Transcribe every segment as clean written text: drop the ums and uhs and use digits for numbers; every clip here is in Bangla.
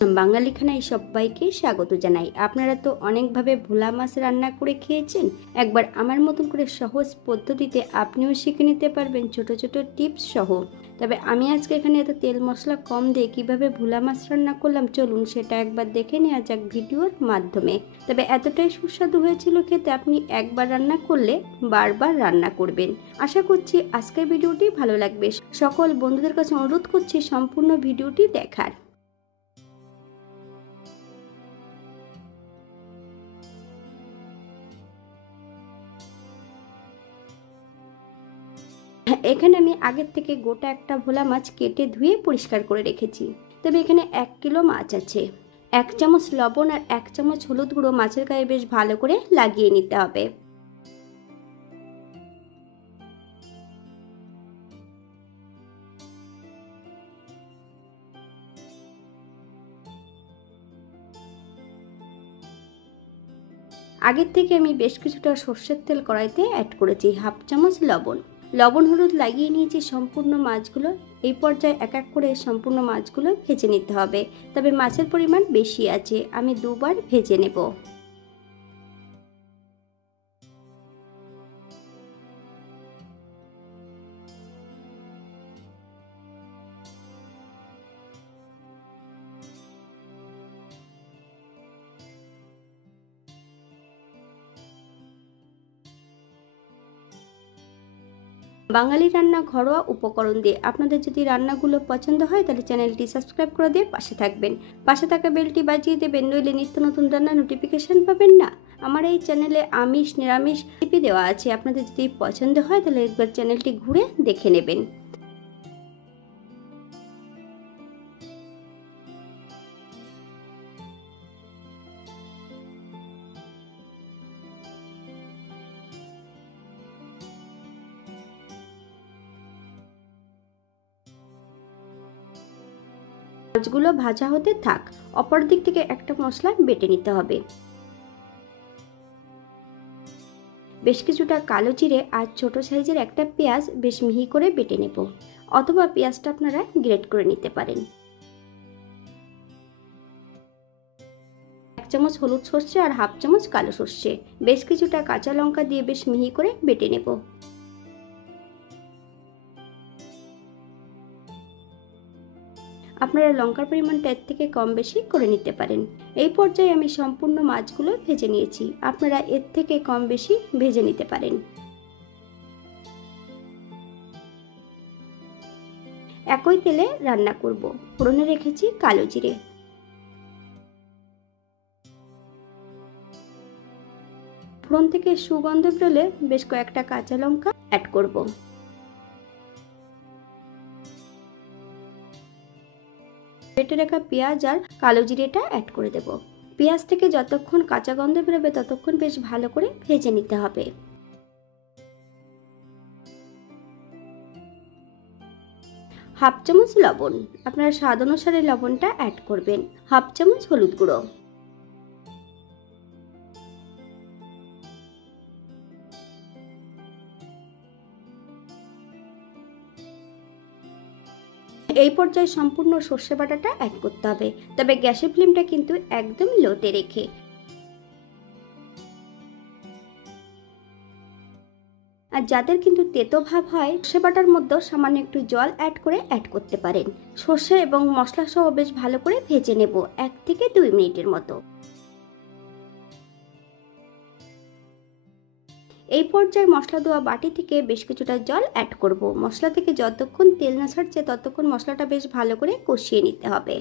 বাঙালি খানায় সবাইকে স্বাগত জানাই। আপনারা তো অনেকভাবে ভোলা মাছ রান্না করে খেয়েছেন। একবার আমার মতন করে সহজ পদ্ধতিতে আপনিও শিখে নিতে পারবেন ছোট ছোট টিপস সহ। তবে আমি আজকে এখানে এত তেল মশলা কম দিয়ে কিভাবে ভোলা মাছ রান্না করলাম, চলুন সেটা একবার দেখে নেওয়া যাক ভিডিওর মাধ্যমে। তবে এতটাই সুস্বাদু হয়েছিল খেতে, আপনি একবার রান্না করলে বারবার রান্না করবেন। আশা করছি আজকের ভিডিওটি ভালো লাগবে। সকল বন্ধুদের কাছে অনুরোধ করছি সম্পূর্ণ ভিডিওটি দেখার। এখানে আমি আগের থেকে গোটা একটা ভোলা মাছ কেটে ধুয়ে পরিষ্কার করে রেখেছি। তবে এখানে 1 কিলো মাছ আছে। 1 চামচ লবণ আর 1 চামচ হলুদ গুঁড়ো মাছের গায়ে বেশ ভালো করে লাগিয়ে নিতে হবে। আগের থেকে আমি বেশ কিছুটা সর্ষের তেল কড়াইতে অ্যাড করেছি। 1/2 চামচ লবণ হলুদ লাগিয়ে নিয়েছি সম্পূর্ণ মাছগুলো। এই পর্যায়ে এক এক করে সম্পূর্ণ মাছগুলো ভেজে নিতে হবে। তবে মাছের পরিমাণ বেশি আছে, আমি দুবার ভেজে নেব। বাঙালি রান্না ঘরোয়া উপকরণ দিয়ে আপনাদের যদি রান্নাগুলো পছন্দ হয় তাহলে চ্যানেলটি সাবস্ক্রাইব করে দিয়ে পাশে থাকবেন। পাশে থাকা বেলটি বাজিয়ে দেবেন, নইলে নিত্য নতুন রান্নার নোটিফিকেশন পাবেন না। আমার এই চ্যানেলে আমিষ নিরামিষ রেসিপি দেওয়া আছে, আপনাদের যদি পছন্দ হয় তাহলে একবার চ্যানেলটি ঘুরে দেখে নেবেন। মাছগুলো ভাজা হতে থাক, অপর দিক থেকে একটা মশলা বেটে নিতে হবে। বেশ কিছুটা কালো জিরে আর ছোট সাইজের একটা পেঁয়াজ বেশ মিহি করে বেটে নেব, অথবা পেঁয়াজটা আপনারা গ্রেট করে নিতে পারেন। 1 চামচ হলুদ সর্ষে আর 1/2 চামচ কালো সর্ষে, বেশ কিছুটা কাঁচা লঙ্কা দিয়ে বেশ মিহি করে বেটে নেব। আপনারা লঙ্কার পরিমাণটা এর থেকে কম বেশি করে নিতে পারেন। এই পর্যায়ে আমি সম্পূর্ণ মাছগুলো ভেজে নিয়েছি, আপনারা এর থেকে কম বেশি ভেজে নিতে পারেন। একই তেলে রান্না করব। ফোড়নে রেখেছি কালো জিরে, ফোড়ন থেকে সুগন্ধ বেরোলে বেশ কয়েকটা কাঁচা লঙ্কা অ্যাড করব। বেটে রাখা পেঁয়াজ আর কালো জিরেটা অ্যাড করে দেব। পেঁয়াজ থেকে যতক্ষণ কাঁচা গন্ধ বেরোবে ততক্ষণ বেশ ভালো করে ভেজে নিতে হবে। 1/2 চামচ লবণ, আপনারা স্বাদ অনুসারে লবণটা অ্যাড করবেন। 1/2 চামচ হলুদ গুঁড়ো, এই পর্যায়ে সম্পূর্ণ সর্ষে বাটাটা অ্যাড করতে হবে। তবে গ্যাসের ফ্লেমটা কিন্তু একদম লোতে রেখে। আর যাদের কিন্তু তেতো ভাব হয়, সর্ষে বাটার মধ্যেও সামান্য একটু জল অ্যাড করতে পারেন। সর্ষে এবং মশলা সহ বেশ ভালো করে ভেজে নেব 1 থেকে 2 মিনিটের মতো। এই পর্যায়ে মশলা দেওয়া বাটি থেকে বেশ কিছুটা জল অ্যাড করব। মশলা থেকে যতক্ষণ তেল না ছাড়ছে ততক্ষণ মশলাটা বেশ ভালো করে কষিয়ে নিতে হবে।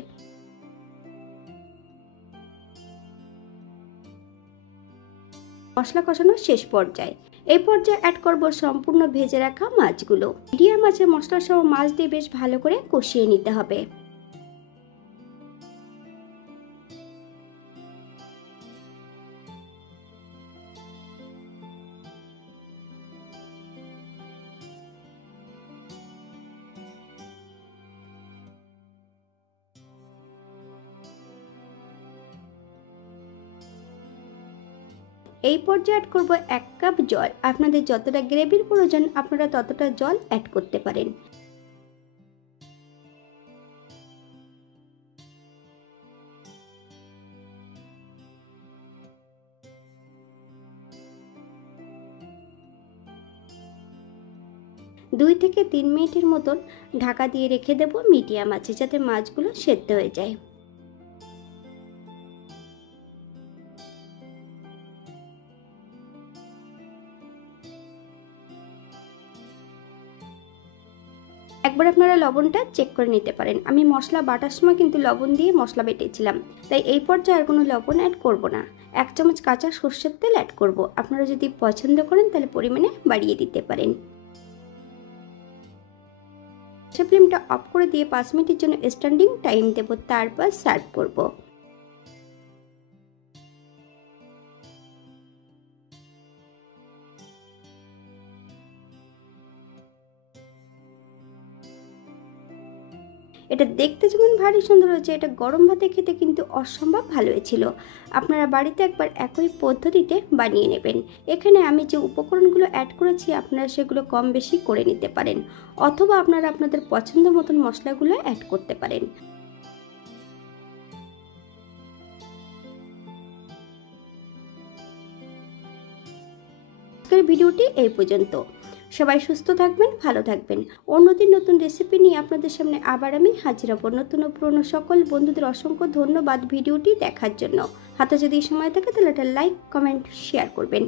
মশলা কষানোর শেষ পর্যায়ে এই পর্যায়ে অ্যাড করব সম্পূর্ণ ভেজে রাখা মাছগুলো। মিডিয়াম আঁচে মশলা সহ মাছ দিয়ে বেশ ভালো করে কষিয়ে নিতে হবে। এই পর্যায়ে অ্যাড করব 1 কাপ জল। আপনাদের যতটা গ্রেভির প্রয়োজন আপনারা ততটা জল অ্যাড করতে পারেন। 2 থেকে 3 মিনিটের মতন ঢাকা দিয়ে রেখে দেব মিডিয়াম আঁচে, যাতে মাছগুলো সেদ্ধ হয়ে যায়। একবার আপনারা লবণটা চেক করে নিতে পারেন। আমি মশলা বাটার সময় কিন্তু লবণ দিয়ে মশলা বেটেছিলাম, তাই এই পর্যায়ে আর কোনো লবণ অ্যাড করব না। 1 চামচ কাঁচা সর্ষের তেল অ্যাড করব। আপনারা যদি পছন্দ করেন তাহলে পরিমাণে বাড়িয়ে দিতে পারেন। ফ্লেমটা অফ করে দিয়ে 5 মিনিটের জন্য স্ট্যান্ডিং টাইম দেব, তারপর সার্ভ করব। এটা দেখতে যেমন ভারী সুন্দর হয়েছে, এটা গরম ভাতে খেতে কিন্তু অসম্ভব ভালো হয়েছিল। আপনারা বাড়িতে একবার একই পদ্ধতিতে বানিয়ে নেবেন। এখানে আমি যে উপকরণগুলো অ্যাড করেছি আপনারা সেগুলো কম বেশি করে নিতে পারেন, অথবা আপনারা আপনাদের পছন্দ মতন মশলাগুলো অ্যাড করতে পারেন। আজকের ভিডিওটি এই পর্যন্ত। সবাই সুস্থ থাকবেন, ভালো থাকবেন। অন্যদিন নতুন রেসিপি নিয়ে আপনাদের সামনে আবার আমি হাজির হব। নতুন ও পুরনো সকল বন্ধুদের অসংখ্য ধন্যবাদ ভিডিওটি দেখার জন্য। হাতে যদি সময় থাকে তাহলে একটা লাইক, কমেন্ট, শেয়ার করবেন।